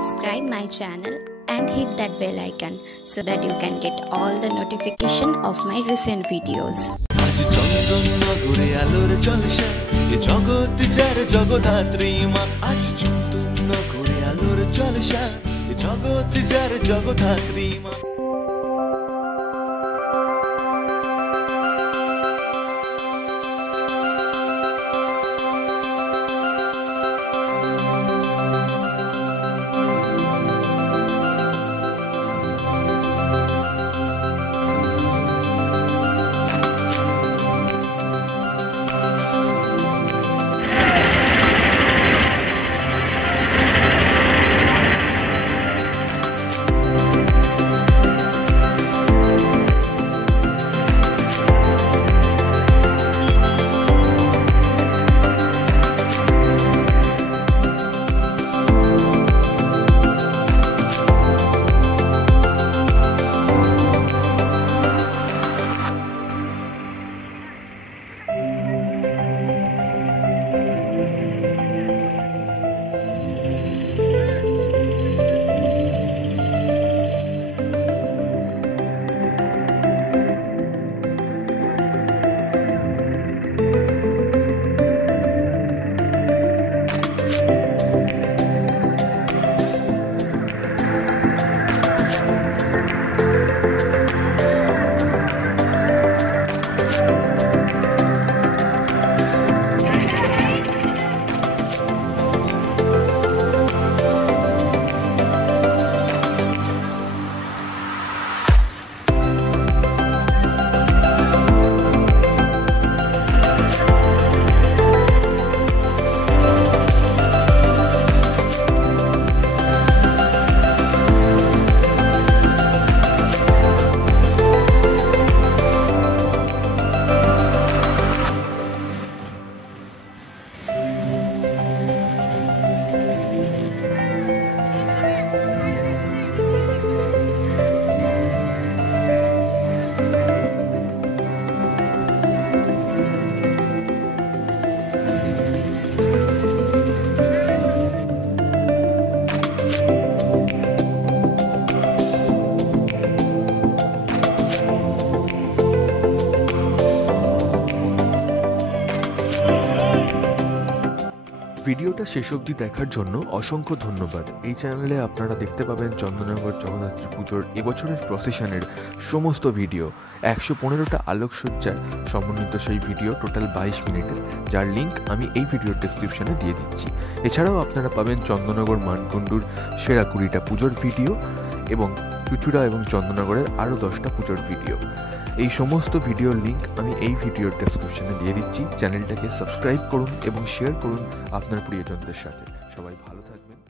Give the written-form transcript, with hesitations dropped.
subscribe my channel and hit that bell icon so that you can get all the notification of my recent videos. आज चंदननगरे आलोर जलसा ये जगत jar Jagaddhatri मा आज चंदननगरे आलोर जलसा ये जगत जार जगधात्री मा ভিডিওটা শেষ অবধি দেখার জন্য অসংখ্য ধন্যবাদ। এই চ্যানেলে আপনারা দেখতে পাবেন চন্দননগর জগদ্ধাত্রী পুজোর এবছরের প্রসেশনের সমস্ত ভিডিও, 115টা আলোকসজ্জার সমন্বিত সেই ভিডিও, টোটাল 22 মিনিটের, যার লিঙ্ক আমি এই ভিডিওর ডেসক্রিপশনে দিয়ে দিচ্ছি। এছাড়াও আপনারা পাবেন চন্দননগর মানকুণ্ডুর সেরা 20টা পুজোর ভিডিও এবং চুচুড়া এবং চন্দননগরের আরও 10টা পুজোর ভিডিও। এই সমস্ত ভিডিওর লিঙ্ক আমি এই ভিডিওর ডেসক্রিপশনে দিয়ে দিচ্ছি। চ্যানেলটাকে সাবস্ক্রাইব করুন এবং শেয়ার করুন আপনার প্রিয়জনদের সাথে। সবাই ভালো থাকবেন।